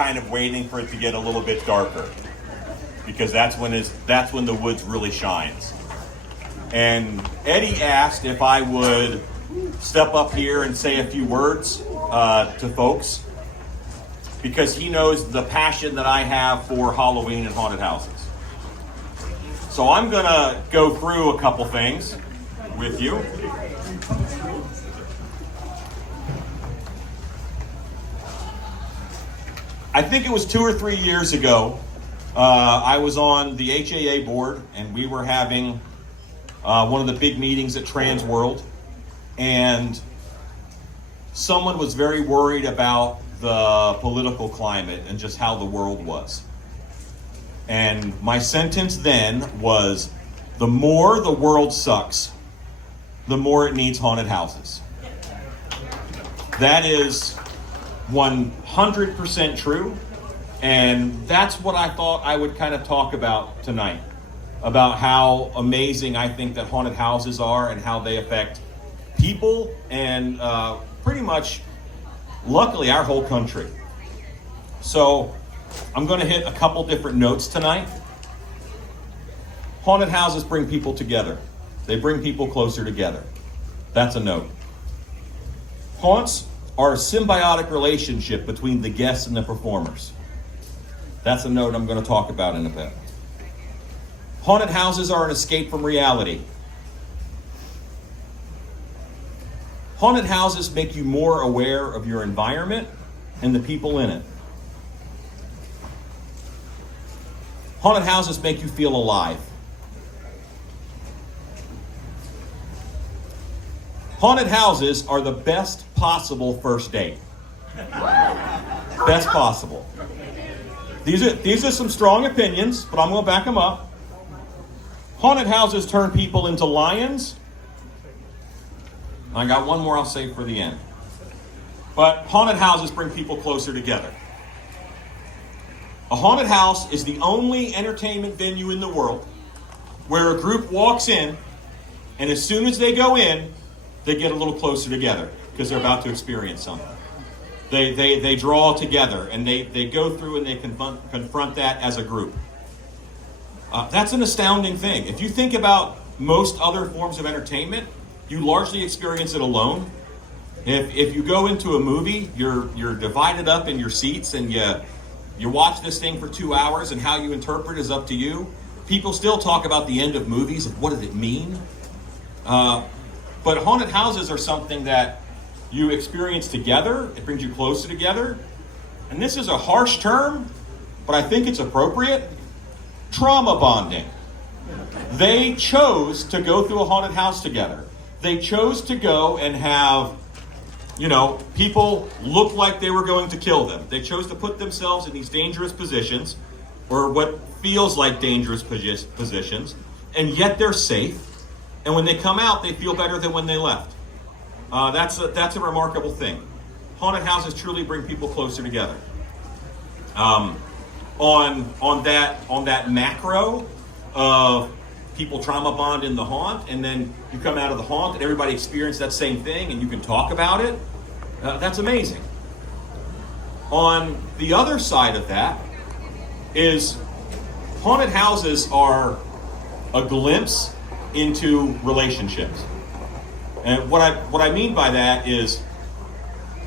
kind of waiting for it to get a little bit darker, because that's when the woods really shines. And Eddie asked if I would step up here and say a few words to folks, because he knows the passion that I have for Halloween and haunted houses. So I'm going to go through a couple things with you. I think it was 2 or 3 years ago, I was on the HAA board, and we were having one of the big meetings at Trans World, and someone was very worried about the political climate and just how the world was. And my sentence then was, the more the world sucks, the more it needs haunted houses. That is 100% true, and that's what I thought I would kind of talk about tonight, about how amazing I think that haunted houses are and how they affect people and pretty much, luckily, our whole country. So I'm going to hit a couple different notes tonight. Haunted houses bring people together. They bring people closer together. That's a note. Haunts are a symbiotic relationship between the guests and the performers. That's a note I'm going to talk about in a bit. Haunted houses are an escape from reality. Haunted houses make you more aware of your environment and the people in it. Haunted houses make you feel alive. Haunted houses are the best possible first date. Best possible. These are some strong opinions, but I'm going to back them up. Haunted houses turn people into lions. I got one more I'll save for the end. But haunted houses bring people closer together. A haunted house is the only entertainment venue in the world where a group walks in, and as soon as they go in, they get a little closer together because they're about to experience something. They draw together, and they go through and they confront that as a group. That's an astounding thing. If you think about most other forms of entertainment, you largely experience it alone. If you go into a movie, you're divided up in your seats, and you watch this thing for 2 hours, and how you interpret is up to you. People still talk about the end of movies, and what did it mean? But haunted houses are something that you experience together. It brings you closer together. And this is a harsh term, but I think it's appropriate. Trauma bonding. They chose to go through a haunted house together. They chose to go and have, people look like they were going to kill them. They chose to put themselves in these dangerous positions, or what feels like dangerous positions, and yet they're safe. And when they come out, they feel better than when they left. That's a remarkable thing. Haunted houses truly bring people closer together. On that macro of people trauma bond in the haunt, and then you come out of the haunt and everybody experienced that same thing, and you can talk about it. That's amazing. On the other side of that is haunted houses are a glimpse into relationships. And what I mean by that is,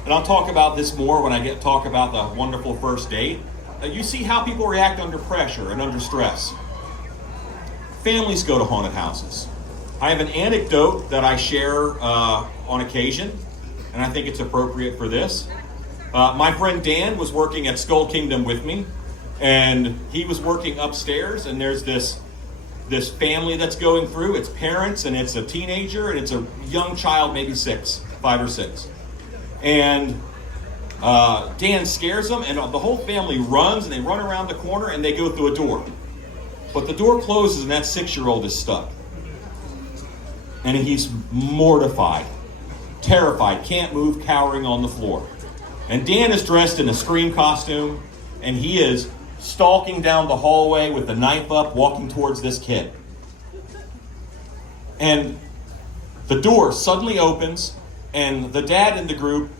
and I'll talk about this more when I talk about the wonderful first date, you see how people react under pressure and under stress. Families go to haunted houses. I have an anecdote that I share on occasion, and I think it's appropriate for this. My friend Dan was working at Skull Kingdom with me, and he was working upstairs, and there's this family that's going through. It's parents, and it's a teenager, and it's a young child, maybe 5 or 6. And Dan scares them, and the whole family runs, and they run around the corner, and they go through a door. But the door closes, and that 6-year-old is stuck. And he's mortified, terrified, can't move, cowering on the floor. And Dan is dressed in a Scream costume, and he is stalking down the hallway with the knife up, walking towards this kid. And the door suddenly opens, and the dad in the group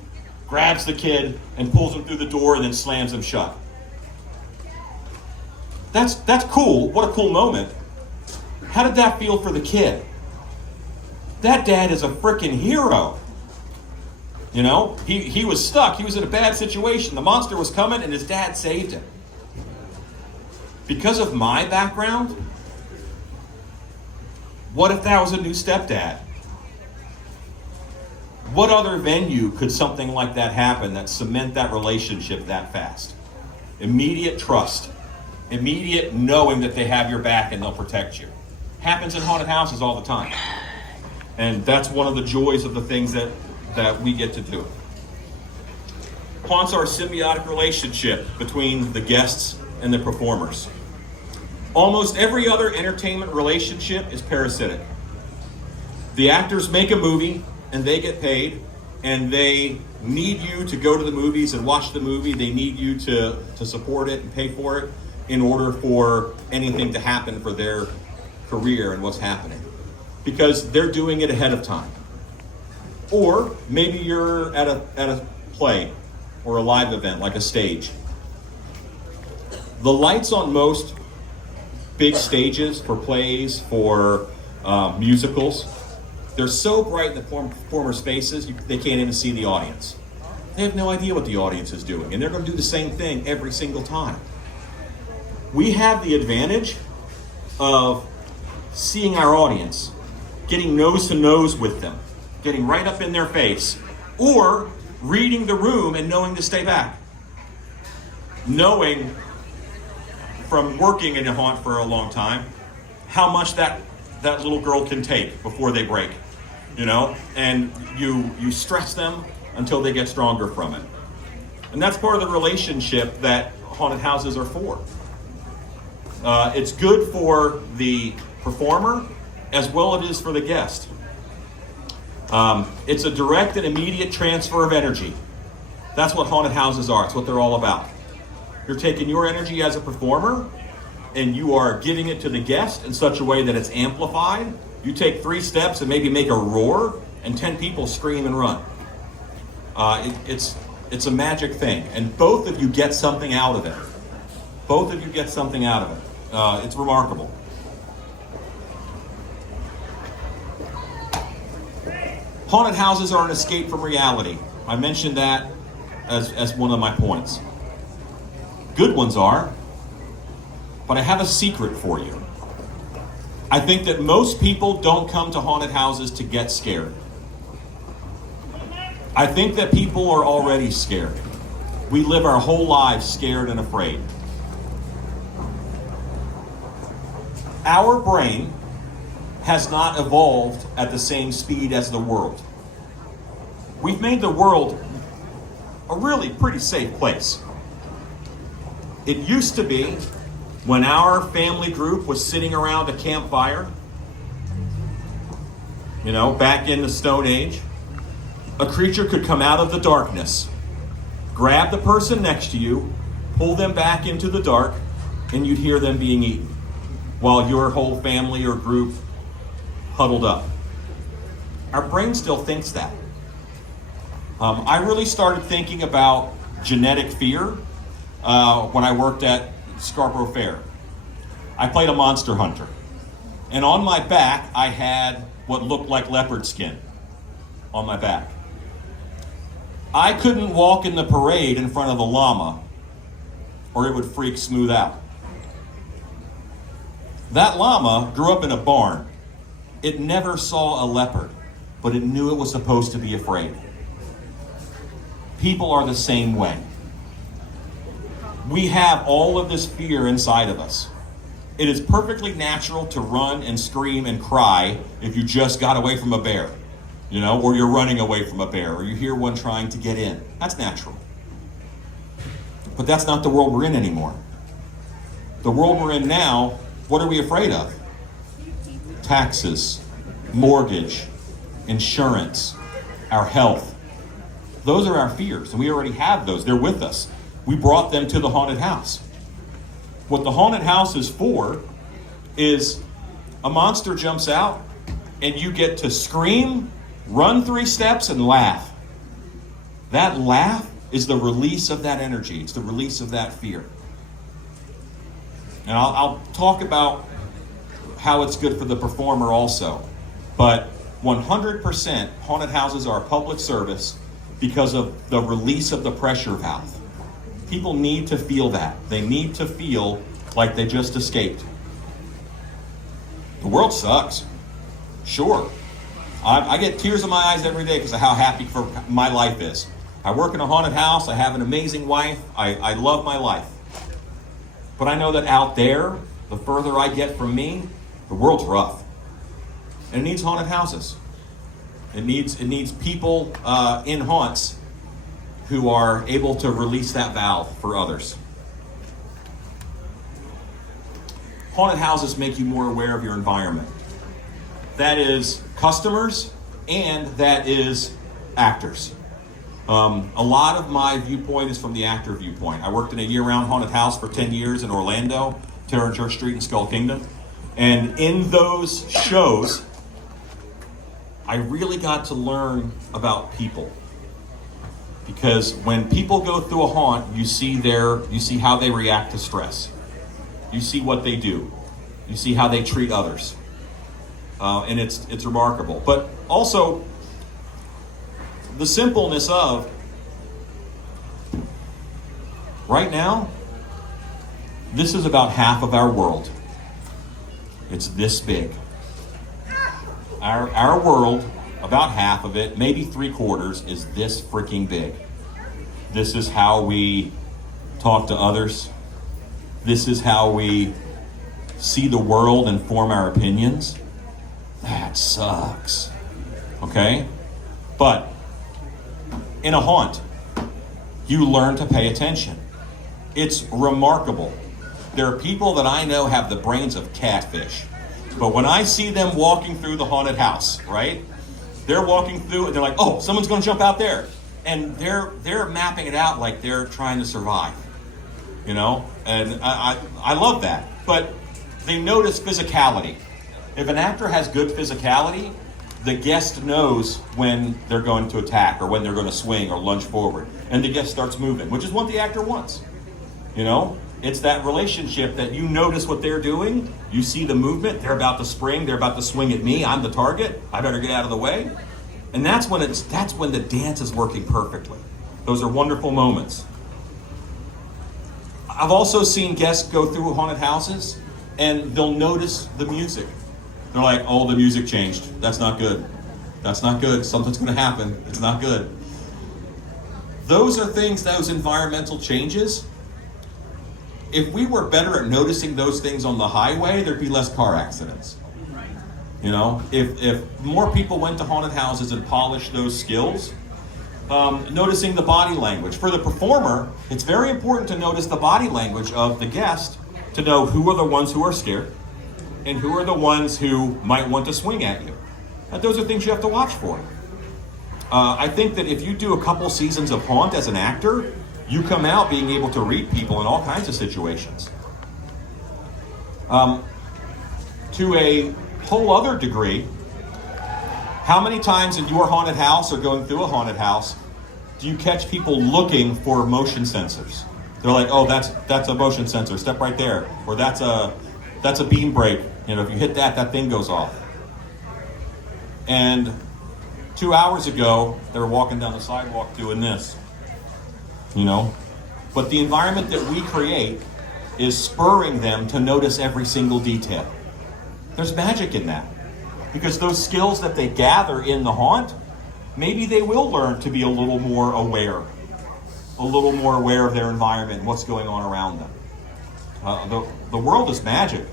grabs the kid and pulls him through the door and then slams him shut. That's cool. What a cool moment. How did that feel for the kid? That dad is a freaking hero. You know, he was stuck. He was in a bad situation. The monster was coming and his dad saved him. Because of my background, what if that was a new stepdad? What other venue could something like that happen that cement that relationship that fast? Immediate trust. Immediate knowing that they have your back and they'll protect you. Happens in haunted houses all the time. And that's one of the joys of the things that we get to do. Haunts are a symbiotic relationship between the guests and the performers. Almost every other entertainment relationship is parasitic. The actors make a movie and they get paid, and they need you to go to the movies and watch the movie. They need you to support it and pay for it in order for anything to happen for their career and what's happening. Because they're doing it ahead of time. Or maybe you're at a play or a live event like a stage. The lights on most big stages for plays, for musicals, they're so bright in the performers' faces, they can't even see the audience. They have no idea what the audience is doing, and they're going to do the same thing every single time. We have the advantage of seeing our audience, getting nose to nose with them, getting right up in their face, or reading the room and knowing to stay back. Knowing from working in a haunt for a long time how much that little girl can take before they break, you know, and you stress them until they get stronger from it. And that's part of the relationship that haunted houses are for. It's good for the performer as well it is for the guest. It's a direct and immediate transfer of energy. That's what haunted houses are. It's what they're all about. You're taking your energy as a performer and you are giving it to the guest in such a way that it's amplified. You take 3 steps and maybe make a roar and 10 people scream and run. It's a magic thing, and both of you get something out of it. Both of you get something out of it. It's remarkable. Haunted houses are an escape from reality. I mentioned that as one of my points. Good ones are, but I have a secret for you. I think that most people don't come to haunted houses to get scared. I think that people are already scared. We live our whole lives scared and afraid. Our brain has not evolved at the same speed as the world. We've made the world a really pretty safe place. It used to be, when our family group was sitting around a campfire, you know, back in the Stone Age, a creature could come out of the darkness, grab the person next to you, pull them back into the dark, and you'd hear them being eaten while your whole family or group huddled up. Our brain still thinks that. I really started thinking about genetic fear when I worked at Scarborough Fair. I played a monster hunter, and on my back I had what looked like leopard skin on my back. I couldn't walk in the parade in front of a llama or it would freak smooth out. That llama grew up in a barn. It never saw a leopard, but it knew it was supposed to be afraid. People are the same way. We have all of this fear inside of us. It is perfectly natural to run and scream and cry if you just got away from a bear, you know, or you're running away from a bear, or you hear one trying to get in. That's natural. But that's not the world we're in anymore. The world we're in now, what are we afraid of? Taxes, mortgage, insurance, our health. Those are our fears, and we already have those. They're with us. We brought them to the haunted house. What the haunted house is for is a monster jumps out and you get to scream, run 3 steps, and laugh. That laugh is the release of that energy. It's the release of that fear. And I'll talk about how it's good for the performer also. But 100% haunted houses are a public service because of the release of the pressure valve. People need to feel that. They need to feel like they just escaped. The world sucks. Sure. I get tears in my eyes every day because of how happy my life is. I work in a haunted house. I have an amazing wife. I love my life. But I know that out there, the further I get from me, the world's rough. And it needs haunted houses. It needs people in haunts who are able to release that valve for others. Haunted houses make you more aware of your environment. That is customers and that is actors. A lot of my viewpoint is from the actor viewpoint. I worked in a year-round haunted house for 10 years in Orlando, Terror on Church Street and Skull Kingdom. And in those shows, I really got to learn about people. Because when people go through a haunt, you see how they react to stress. You see what they do. You see how they treat others. And it's remarkable. But also, the simpleness of, right now, this is about half of our world. It's this big. Our world, about half of it, maybe 3/4, is this freaking big. This is how we talk to others. This is how we see the world and form our opinions. That sucks. Okay? But in a haunt, you learn to pay attention. It's remarkable. There are people that I know have the brains of catfish. But when I see them walking through the haunted house, right? They're walking through and they're like, oh, someone's gonna jump out there. And they're mapping it out like they're trying to survive. You know? And I love that. But they notice physicality. If an actor has good physicality, the guest knows when they're going to attack or when they're going to swing or lunge forward. And the guest starts moving, which is what the actor wants. You know? It's that relationship that you notice what they're doing. You see the movement. They're about to spring. They're about to swing at me. I'm the target. I better get out of the way. And that's when the dance is working perfectly. Those are wonderful moments. I've also seen guests go through haunted houses and they'll notice the music. They're like, oh, the music changed. That's not good. That's not good. Something's going to happen. It's not good. Those are things, those environmental changes. If we were better at noticing those things on the highway, there'd be less car accidents. You know, if more people went to haunted houses and polished those skills, noticing the body language. For the performer, it's very important to notice the body language of the guest to know who are the ones who are scared and who are the ones who might want to swing at you. And those are things you have to watch for. I think that if you do a couple seasons of haunt as an actor, you come out being able to read people in all kinds of situations. To a whole other degree, how many times in your haunted house or going through a haunted house do you catch people looking for motion sensors? They're like, oh, that's a motion sensor, step right there. Or that's a beam brake. You know, if you hit that thing goes off. And 2 hours ago, they were walking down the sidewalk doing this. You know? But the environment that we create is spurring them to notice every single detail. There's magic in that. Because those skills that they gather in the haunt, maybe they will learn to be a little more aware of their environment and what's going on around them. The world is magic.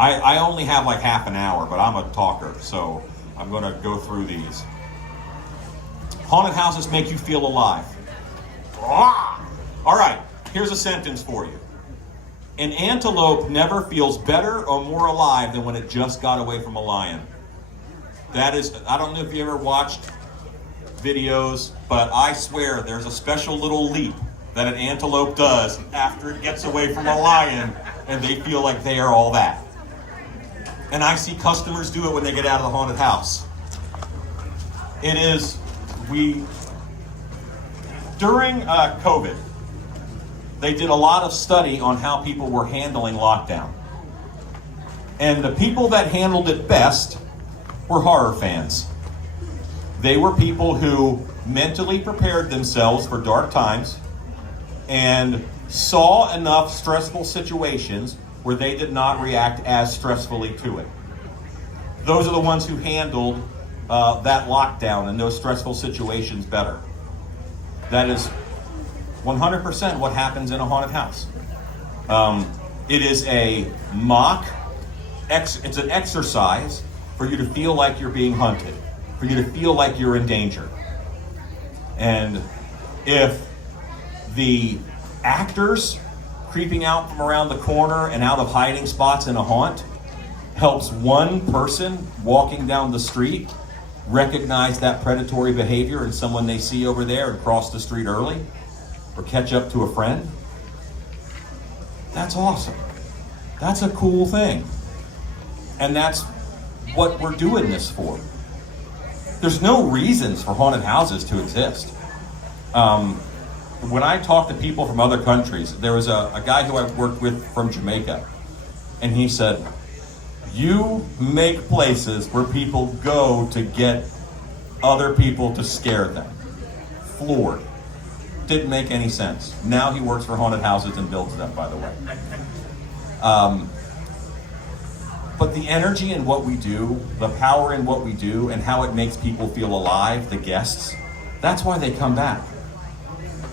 I only have like half an hour, but I'm a talker, so I'm going to go through these. Haunted houses make you feel alive. All right, here's a sentence for you. An antelope never feels better or more alive than when it just got away from a lion. That is, I don't know if you ever watched videos, but I swear there's a special little leap that an antelope does after it gets away from a lion, and they feel like they are all that. And I see customers do it when they get out of the haunted house. It is, during COVID, they did a lot of study on how people were handling lockdown. And the people that handled it best were horror fans. They were people who mentally prepared themselves for dark times and saw enough stressful situations where they did not react as stressfully to it. Those are the ones who handled that lockdown and those stressful situations better. That is 100% what happens in a haunted house. It is a it's an exercise for you to feel like you're being hunted, for you to feel like you're in danger. And if the actors creeping out from around the corner and out of hiding spots in a haunt helps one person walking down the street recognize that predatory behavior in someone they see over there and cross the street early or catch up to a friend, that's awesome. That's a cool thing. And that's what we're doing this for. There's no reasons for haunted houses to exist. When I talk to people from other countries, there was a guy who I worked with from Jamaica, and he said, you make places where people go to get other people to scare them. Floored. Didn't make any sense. Now he works for haunted houses and builds them, by the way. But the energy in what we do, the power in what we do, and how it makes people feel alive, the guests, that's why they come back.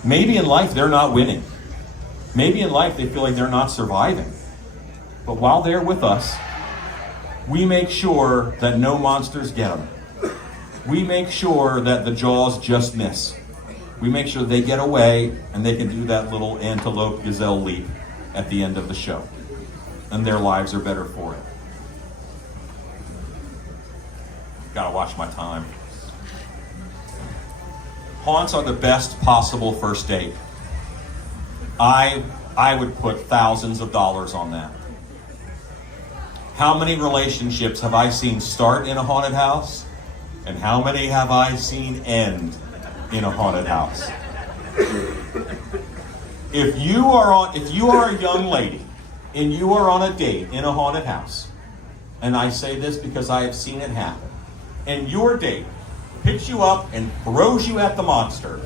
Maybe in life they're not winning. Maybe in life they feel like they're not surviving. But while they're with us, we make sure that no monsters get them. We make sure that the jaws just miss. We make sure they get away and they can do that little antelope gazelle leap at the end of the show. And their lives are better for it. Gotta watch my time. Haunts are the best possible first date. I would put thousands of dollars on that. How many relationships have I seen start in a haunted house? And how many have I seen end in a haunted house? If you are a young lady and you are on a date in a haunted house, and I say this because I have seen it happen, and your date picks you up and throws you at the monster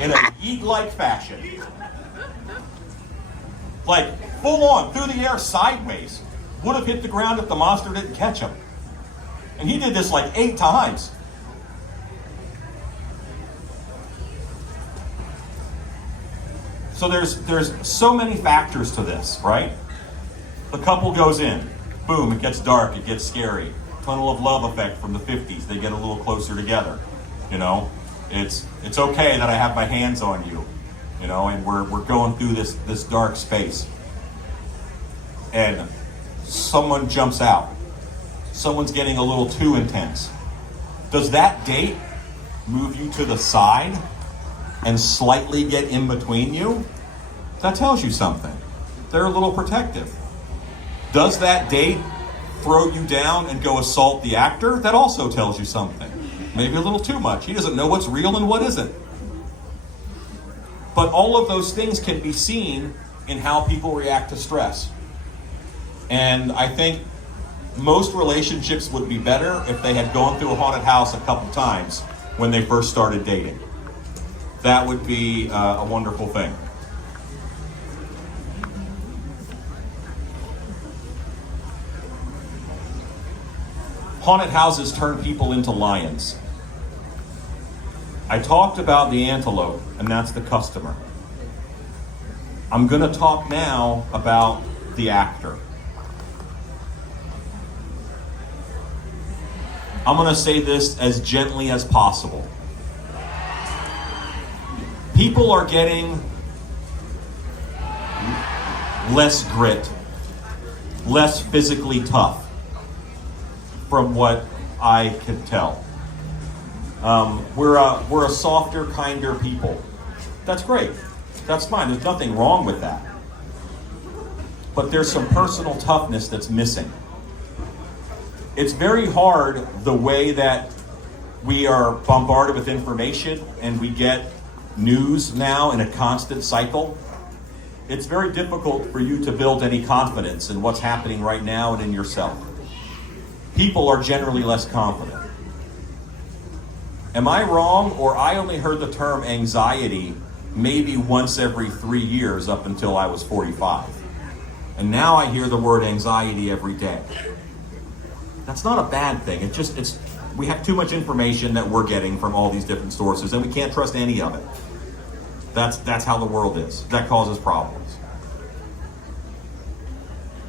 in a yeet-like fashion, like full on through the air sideways, would have hit the ground if the monster didn't catch him. And he did this like 8 times. So there's so many factors to this, right? The couple goes in, boom, it gets dark, it gets scary. Tunnel of love effect from the 50s. They get a little closer together. You know, it's okay that I have my hands on you. You know, and we're going through this dark space. And someone jumps out. Someone's getting a little too intense. Does that date move you to the side and slightly get in between you? That tells you something. They're a little protective. Does that date throw you down and go assault the actor? That also tells you something. Maybe a little too much. He doesn't know what's real and what isn't. But all of those things can be seen in how people react to stress. And I think most relationships would be better if they had gone through a haunted house a couple times when they first started dating. That would be a wonderful thing. Haunted houses turn people into lions. I talked about the antelope, and that's the customer. I'm going to talk now about the actor. I'm going to say this as gently as possible. People are getting less grit, less physically tough, from what I can tell. We're a softer, kinder people. That's great. That's fine. There's nothing wrong with that. But there's some personal toughness that's missing. It's very hard the way that We are bombarded with information and we get news now in a constant cycle. It's very difficult for you to build any confidence in what's happening right now and in yourself. People are generally less confident. Am I wrong, or I only heard the term anxiety maybe once every 3 years up until I was 45? And now I hear the word anxiety every day. That's not a bad thing. It's we have too much information that we're getting from all these different sources, and we can't trust any of it. That's how the world is. That causes problems.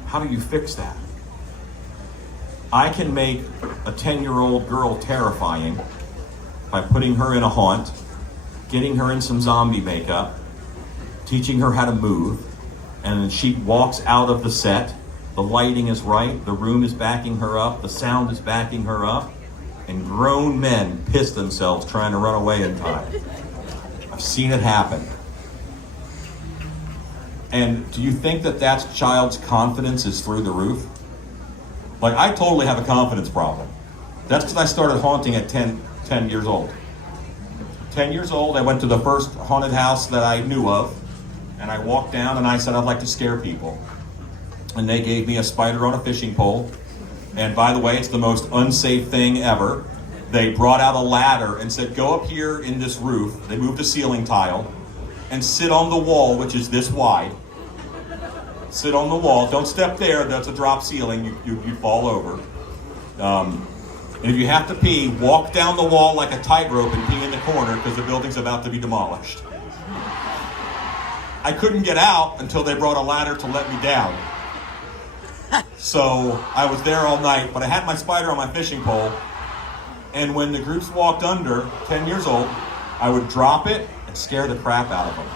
How do you fix that? I can make a 10-year-old girl terrifying by putting her in a haunt, getting her in some zombie makeup, teaching her how to move, and then she walks out of the set. The lighting is right, the room is backing her up, the sound is backing her up, and grown men piss themselves trying to run away in time. I've seen it happen. And do you think that child's confidence is through the roof? Like, I totally have a confidence problem. That's because I started haunting at 10 years old. 10 years old, I went to the first haunted house that I knew of, and I walked down and I said, I'd like to scare people. And they gave me a spider on a fishing pole. And by the way, it's the most unsafe thing ever. They brought out a ladder and said, go up here in this roof. They moved a ceiling tile and sit on the wall, which is this wide. Sit on the wall. Don't step there. That's a drop ceiling. You fall over. And if you have to pee, walk down the wall like a tightrope and pee in the corner because the building's about to be demolished. I couldn't get out until they brought a ladder to let me down. So I was there all night, but I had my spider on my fishing pole. And when the groups walked under, 10 years old, I would drop it and scare the crap out of them.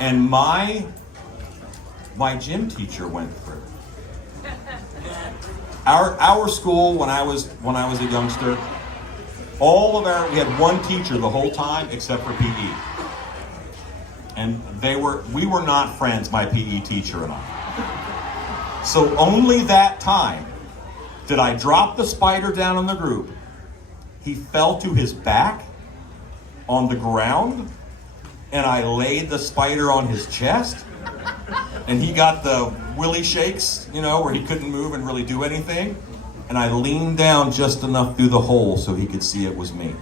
And my gym teacher went through. Our school, when I was a youngster, we had one teacher the whole time except for PE. And we were not friends, my PE teacher and I. So only that time did I drop the spider down on the group. He fell to his back on the ground, and I laid the spider on his chest, and he got the willy shakes, where he couldn't move and really do anything, and I leaned down just enough through the hole so he could see it was me.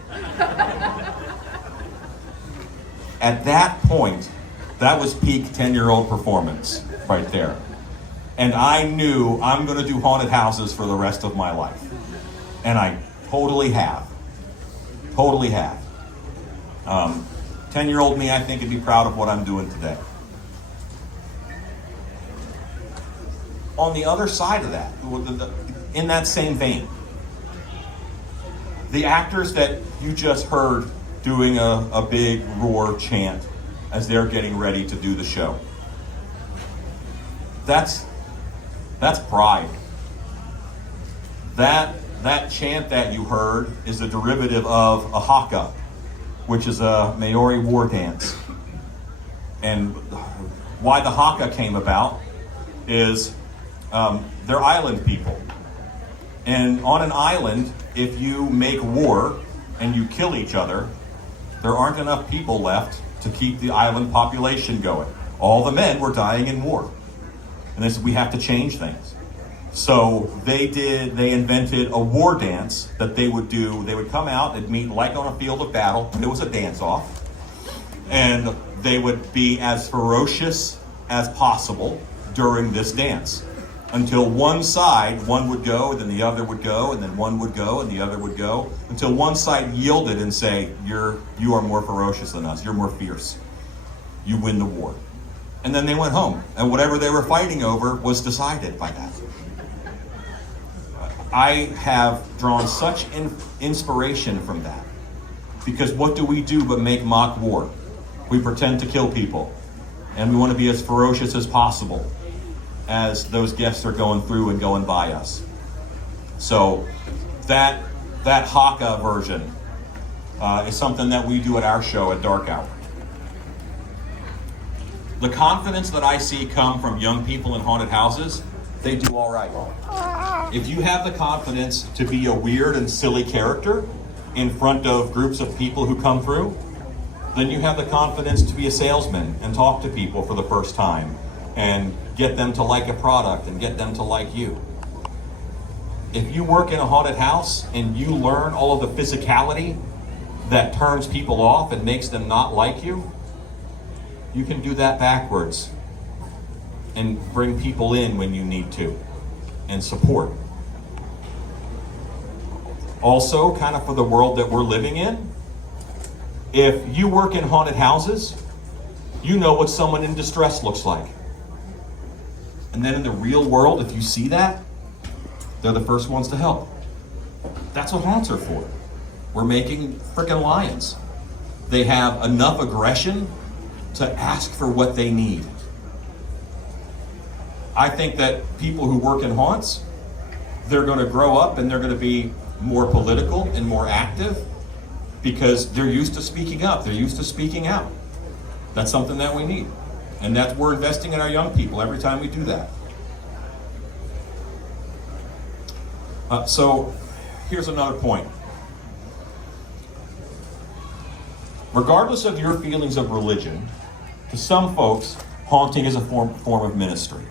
At that point, that was peak 10-year-old performance right there. And I knew I'm going to do haunted houses for the rest of my life. And I totally have. Totally have. 10-year-old me, I think, would be proud of what I'm doing today. On the other side of that, in that same vein, the actors that you just heard doing a big roar chant as they're getting ready to do the show, that's pride. That chant that you heard is a derivative of a haka, which is a Maori war dance. And why the haka came about is they're island people. And on an island, if you make war and you kill each other, there aren't enough people left to keep the island population going. All the men were dying in war. And they said, we have to change things. So they invented a war dance that they would do. They would come out and meet like on a field of battle. There was a dance-off. And they would be as ferocious as possible during this dance. Until one would go, and then the other would go, and then one would go, and the other would go, until one side yielded and say, you are more ferocious than us, you're more fierce. You win the war. And then they went home, and whatever they were fighting over was decided by that. I have drawn such inspiration from that, because what do we do but make mock war? We pretend to kill people, and we want to be as ferocious as possible as those guests are going through and going by us. So that haka version is something that we do at our show at Dark Hour. The confidence that I see come from young people in haunted houses, they do all right. If you have the confidence to be a weird and silly character, in front of groups of people who come through, then you have the confidence to be a salesman and talk to people for the first time and get them to like a product and get them to like you. If you work in a haunted house and you learn all of the physicality that turns people off and makes them not like you, you can do that backwards and bring people in when you need to and support. Also, kind of for the world that we're living in, if you work in haunted houses, you know what someone in distress looks like. And then in the real world, if you see that, they're the first ones to help. That's what haunts are for. We're making freaking lions. They have enough aggression to ask for what they need. I think that people who work in haunts, they're going to grow up and they're going to be more political and more active because they're used to speaking up. They're used to speaking out. That's something that we need. And that's we're investing in our young people every time we do that. So here's another point. Regardless of your feelings of religion, to some folks, haunting is a form of ministry.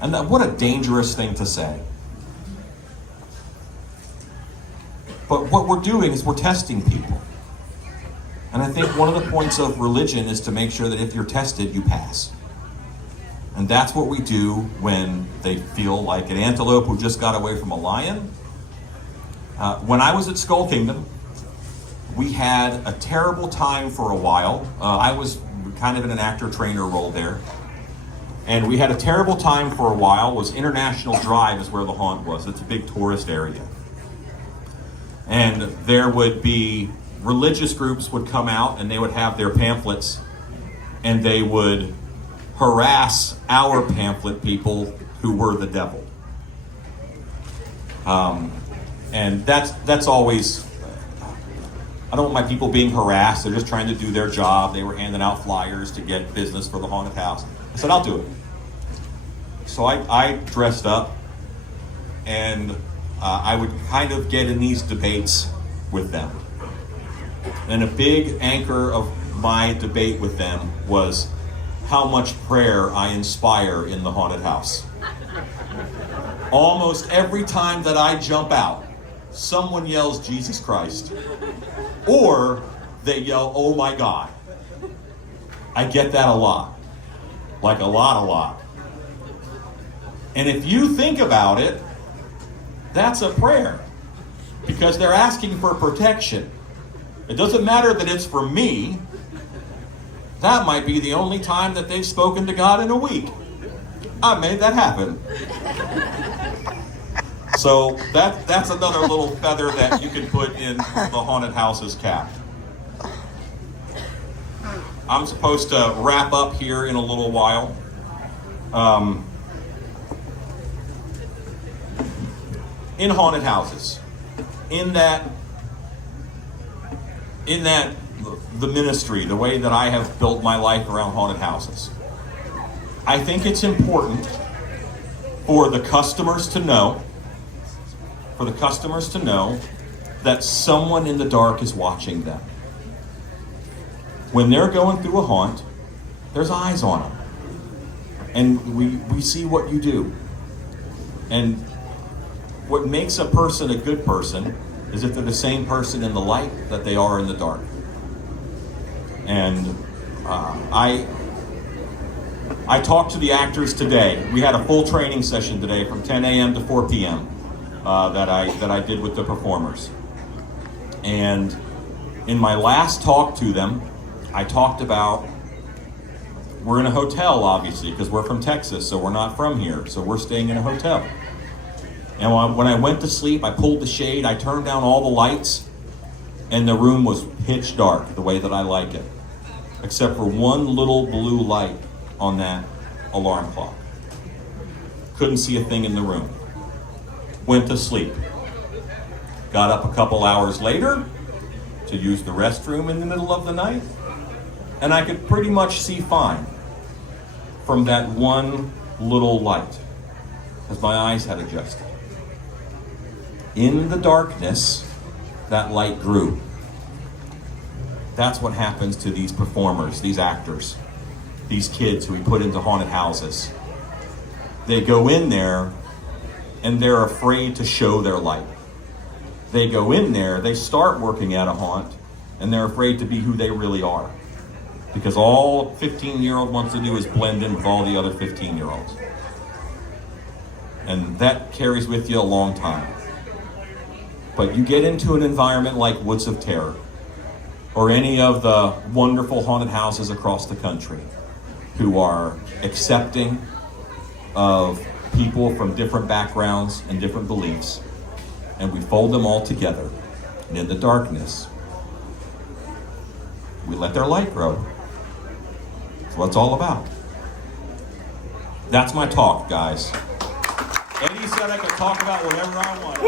And what a dangerous thing to say. But what we're doing is we're testing people. And I think one of the points of religion is to make sure that if you're tested, you pass. And that's what we do when they feel like an antelope who just got away from a lion. When I was at Skull Kingdom, we had a terrible time for a while. I was kind of in an actor-trainer role there. And we had a terrible time for a while. It was International Drive is where the haunt was. It's a big tourist area. And there would be religious groups would come out and they would have their pamphlets and they would harass our pamphlet people who were the devil. And that's always, I don't want my people being harassed. They're just trying to do their job. They were handing out flyers to get business for the haunted house. I said, I'll do it. So I dressed up and I would kind of get in these debates with them. And a big anchor of my debate with them was how much prayer I inspire in the haunted house. Almost every time that I jump out, someone yells Jesus Christ, or they yell, oh my God. I get that a lot. Like a lot. And if you think about it, that's a prayer. Because they're asking for protection. It doesn't matter that it's for me. That might be the only time that they've spoken to God in a week. I made that happen. So that's another little feather that you can put in the haunted house's cap. I'm supposed to wrap up here in a little while. In haunted houses, in that the ministry, the way that I have built my life around haunted houses, I think it's important for the customers to know that someone in the dark is watching them. When they're going through a haunt, there's eyes on them. And we see what you do. And what makes a person a good person is if they're the same person in the light that they are in the dark. And I talked to the actors today. We had a full training session today from 10 a.m. to 4 p.m. that I did with the performers. And in my last talk to them, I talked about, we're in a hotel, obviously, because we're from Texas, so we're not from here, so we're staying in a hotel. And when I went to sleep, I pulled the shade, I turned down all the lights, and the room was pitch dark, the way that I like it, except for one little blue light on that alarm clock. Couldn't see a thing in the room. Went to sleep. Got up a couple hours later to use the restroom in the middle of the night, and I could pretty much see fine from that one little light, as my eyes had adjusted. In the darkness, that light grew. That's what happens to these performers, these actors, these kids who we put into haunted houses. They go in there and they're afraid to show their light. They go in there, they start working at a haunt, and they're afraid to be who they really are. Because all a 15-year-old wants to do is blend in with all the other 15-year-olds. And that carries with you a long time. But you get into an environment like Woods of Terror, or any of the wonderful haunted houses across the country, who are accepting of people from different backgrounds and different beliefs, and we fold them all together. And in the darkness, we let their light grow. That's what it's all about. That's my talk, guys. Eddie said I could talk about whatever I wanted.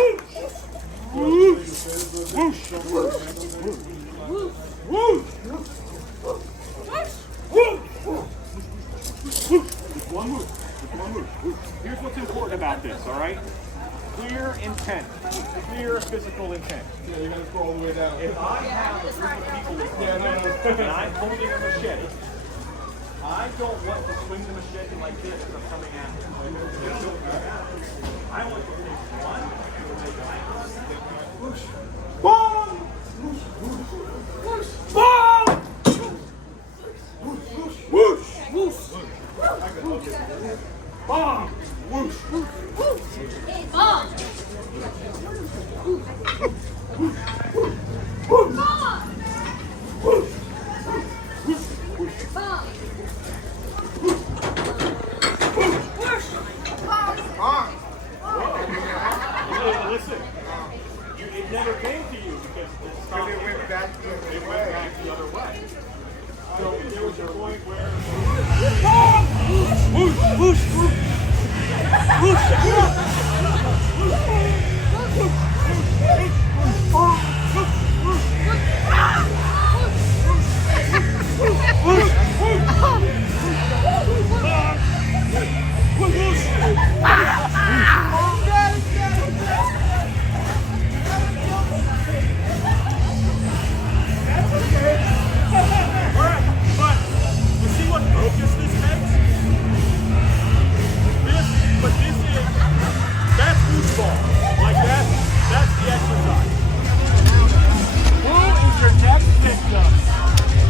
One move. Here's what's important about this, all right? Clear intent. Clear physical intent. Yeah, you're gonna go all the way down. If I have a group of people with me and I'm holding a machete, I don't want to swing the machete like this as I'm coming at them. I want to take one. Boom! Boom! Whoosh! Whoosh! Bomb! Whoosh! Bomb! Listen, it never came to you because it went back the other way. So there was a point where whoosh,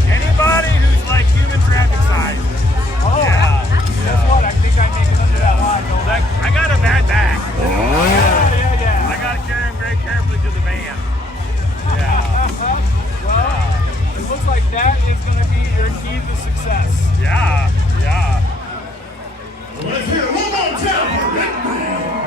anybody who's like human traffic size. Oh, yeah. Guess what? I think I make it under that line. I got a bad back. Yeah. I got to carry him very carefully to the van. Yeah. Well, it looks like that is going to be your key to success. Yeah. Let's hear it one more time for Rick.